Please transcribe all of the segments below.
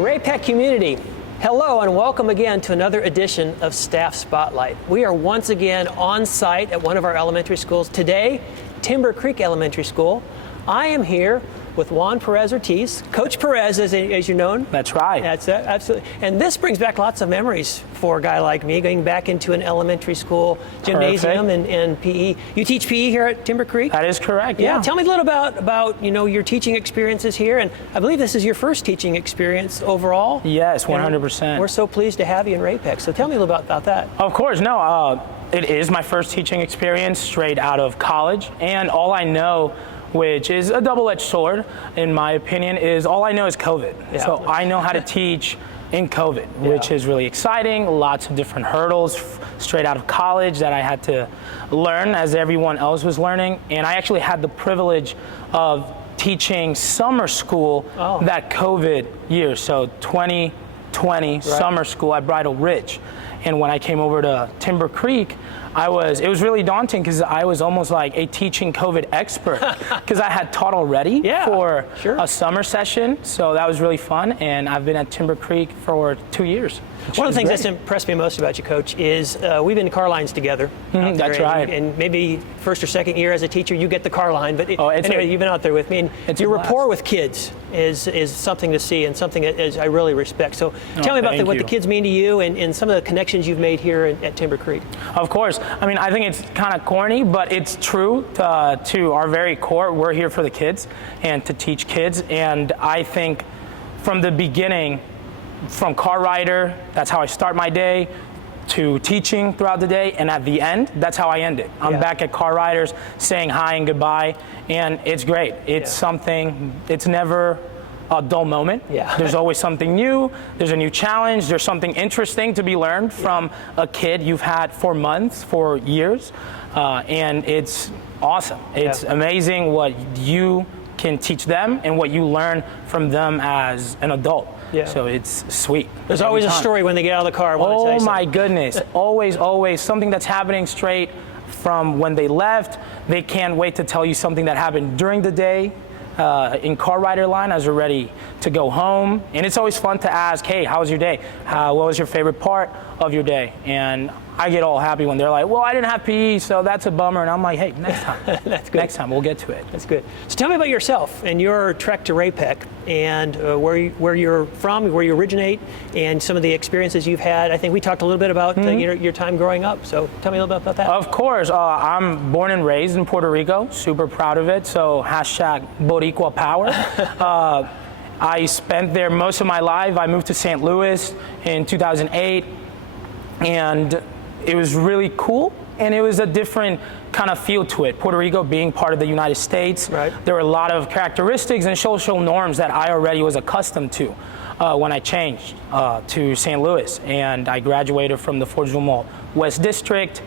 Ray-Pec community, hello and welcome again to another edition of Staff Spotlight. We are once again on site at one of our elementary schools. Today, Timber Creek Elementary School. I am here with Juan Perez-Ortiz, Coach Perez, as you're known. That's right. That's absolutely. And this brings back lots of memories for a guy like me, going back into an elementary school gymnasium and PE. You teach PE here at Timber Creek? That is correct, yeah. Tell me a little about your teaching experiences here, and I believe this is your first teaching experience overall. Yes, 100%. And we're so pleased to have you in Ray-Pec, so tell me a little about that. Of course, no, it is my first teaching experience straight out of college, and all I know, which is a double-edged sword, in my opinion, is all I know is COVID. Yeah. So I know how to teach in COVID, which is really exciting. Lots of different hurdles straight out of college that I had to learn as everyone else was learning. And I actually had the privilege of teaching summer school that COVID year, so 2020 summer school at Bridal Ridge. And when I came over to Timber Creek, it was really daunting because I was almost like a teaching COVID expert because I had taught already for a summer session. So that was really fun. And I've been at Timber Creek for 2 years. One of the things that's impressed me most about you, Coach, is we've been in car lines together. That's right. And maybe first or second year as a teacher, you get the car line. But anyway, you've been out there with me. And your rapport with kids is something to see and something that I really respect. So tell me about what the kids mean to you and some of the connections you've made here at Timber Creek. Of course. I mean, I think it's kind of corny, but it's true to our very core. We're here for the kids and to teach kids. And I think from the beginning, from car rider, that's how I start my day, to teaching throughout the day, and at the end, that's how I end it. I'm back at car riders saying hi and goodbye, and it's great. It's something, it's never a dull moment. There's always something new, there's a new challenge, there's something interesting to be learned from a kid you've had for months, for years, and it's awesome. It's amazing what you can teach them and what you learn from them as an adult. So it's sweet. There's always a story when they get out of the car. Oh my goodness, always something that's happening straight from when they left. They can't wait to tell you something that happened during the day in car rider line as we're ready to go home. And it's always fun to ask, hey, how was your day? What was your favorite part of your day? And I get all happy when they're like, well, I didn't have PE, so that's a bummer. And I'm like, hey, next time. That's good. Next time, we'll get to it. That's good. So tell me about yourself and your trek to Ray-Pec and where you're from, where you originate, and some of the experiences you've had. I think we talked a little bit about your time growing up. So tell me a little bit about that. Of course. I'm born and raised in Puerto Rico. Super proud of it. So hashtag Boricua power. I spent there most of my life. I moved to St. Louis in 2008. And it was really cool, and it was a different kind of feel to it. Puerto Rico being part of the United States, there were a lot of characteristics and social norms that I already was accustomed to when I changed to St. Louis. And I graduated from the Forestville Mall West District,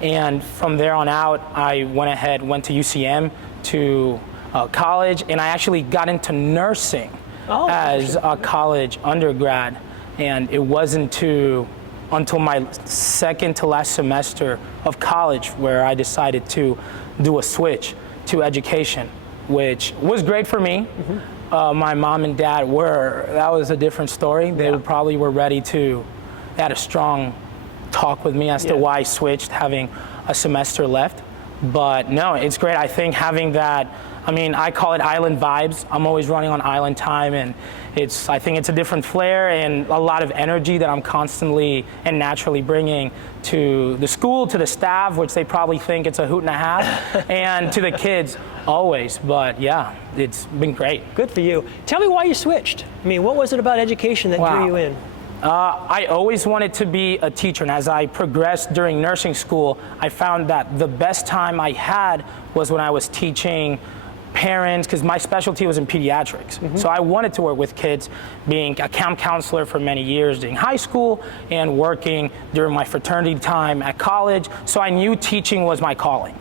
and from there on out, I went to UCM to college, and I actually got into nursing as a college undergrad, and it wasn't until my second to last semester of college where I decided to do a switch to education, which was great for me. My mom and dad that was a different story. They probably were ready they had a strong talk with me as to why I switched, having a semester left. But no, it's great. I think having that, I call it island vibes. I'm always running on island time, and I think it's a different flair and a lot of energy that I'm constantly and naturally bringing to the school, to the staff, which they probably think it's a hoot and a half, and to the kids always. But yeah, it's been great. Good for you. Tell me why you switched. What was it about education that drew you in? I always wanted to be a teacher, and as I progressed during nursing school, I found that the best time I had was when I was teaching parents, because my specialty was in pediatrics. So I wanted to work with kids, being a camp counselor for many years during high school and working during my fraternity time at college. So I knew teaching was my calling.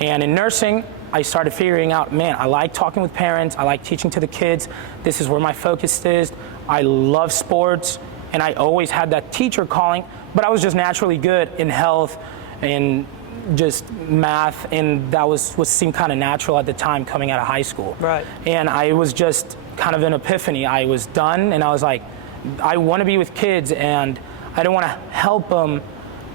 And in nursing, I started figuring out, man, I like talking with parents, I like teaching to the kids. This is where my focus is. I love sports, and I always had that teacher calling, but I was just naturally good in health and just math, and that seemed kind of natural at the time coming out of high school. Right. And I was just kind of an epiphany. I was done, and I was like, I want to be with kids, and I don't want to help them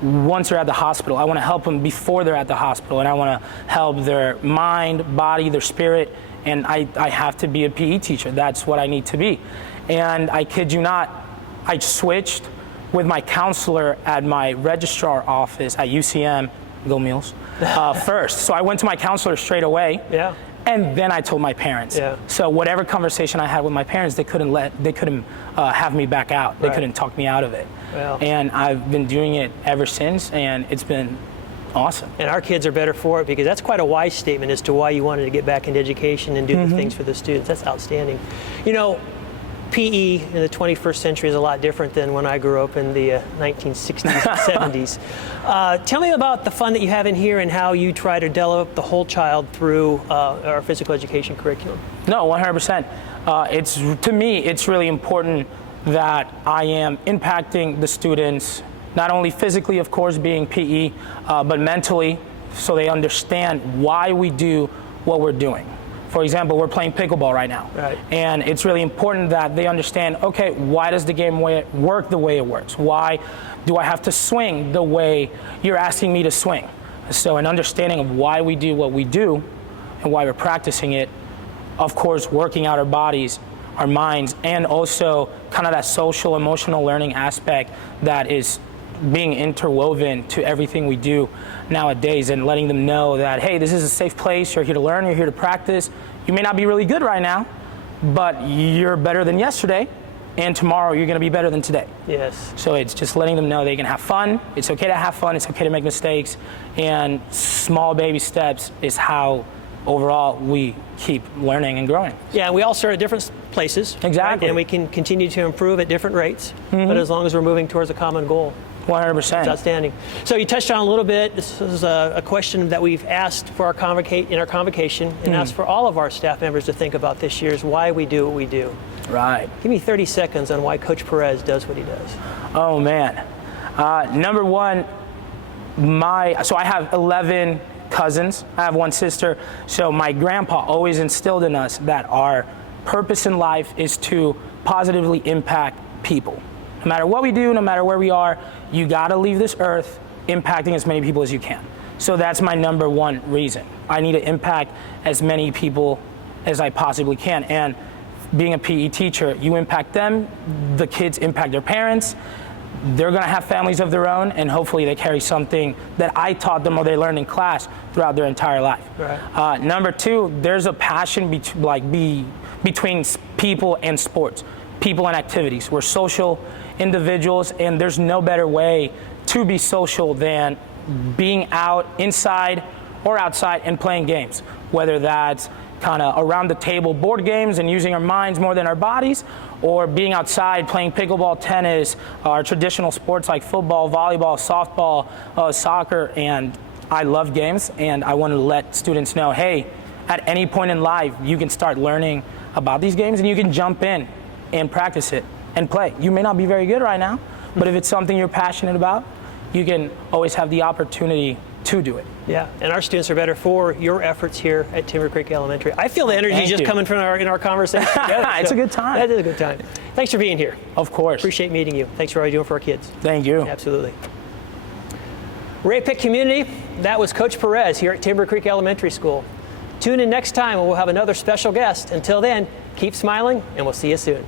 once they're at the hospital. I want to help them before they're at the hospital, and I want to help their mind, body, their spirit, and I have to be a PE teacher. That's what I need to be. And I kid you not, I switched with my counselor at my registrar office at UCM, Go Meals, first. So I went to my counselor straight away. Yeah. And then I told my parents. Yeah. So whatever conversation I had with my parents, they couldn't have me back out. They Right. couldn't talk me out of it. Well. And I've been doing it ever since, and it's been awesome. And our kids are better for it, because that's quite a wise statement as to why you wanted to get back into education and do the things for the students. That's outstanding. You know, PE in the 21st century is a lot different than when I grew up in the 1960s and 70s. Tell me about the fun that you have in here and how you try to develop the whole child through our physical education curriculum. No, 100%. To me, it's really important that I am impacting the students, not only physically, of course, being PE, but mentally, so they understand why we do what we're doing. For example, we're playing pickleball right now. Right. And it's really important that they understand, okay, why does the game work the way it works? Why do I have to swing the way you're asking me to swing? So an understanding of why we do what we do and why we're practicing it, of course, working out our bodies, our minds, and also kind of that social, emotional learning aspect that is being interwoven to everything we do nowadays, and letting them know that, hey, this is a safe place. You're here to learn. You're here to practice. You may not be really good right now, but you're better than yesterday, and tomorrow you're going to be better than today. Yes. So it's just letting them know they can have fun. It's okay to have fun. It's okay to make mistakes, and small baby steps is how overall we keep learning and growing. Yeah, and we all start at different places. Exactly. Right? And we can continue to improve at different rates, but as long as we're moving towards a common goal. 100%. It's outstanding. So you touched on a little bit, this is a question that we've asked for our convocation and asked for all of our staff members to think about this year, is why we do what we do. Right. Give me 30 seconds on why Coach Perez does what he does. Oh, man. Number one, so I have 11 cousins. I have one sister. So my grandpa always instilled in us that our purpose in life is to positively impact people. No matter what we do, no matter where we are, you gotta leave this earth impacting as many people as you can. So that's my number one reason. I need to impact as many people as I possibly can. And being a PE teacher, you impact them, the kids impact their parents, they're gonna have families of their own, and hopefully they carry something that I taught them or they learned in class throughout their entire life. Right. Number two, there's a passion between people and sports, people and activities. We're social individuals, and there's no better way to be social than being out inside or outside and playing games, whether that's kind of around the table board games and using our minds more than our bodies, or being outside playing pickleball, tennis, our traditional sports like football, volleyball, softball, soccer. And I love games, and I want to let students know, hey, at any point in life you can start learning about these games and you can jump in and practice it and play. You may not be very good right now, but if it's something you're passionate about, you can always have the opportunity to do it. Yeah, and our students are better for your efforts here at Timber Creek Elementary. I feel the energy Thank just you. coming from in our conversation together. It's a good time. That is a good time. Thanks for being here. Of course. Appreciate meeting you. Thanks for all you're doing for our kids. Thank you. Absolutely. Ray-Pec community, that was Coach Perez here at Timber Creek Elementary School. Tune in next time and we'll have another special guest. Until then, keep smiling and we'll see you soon.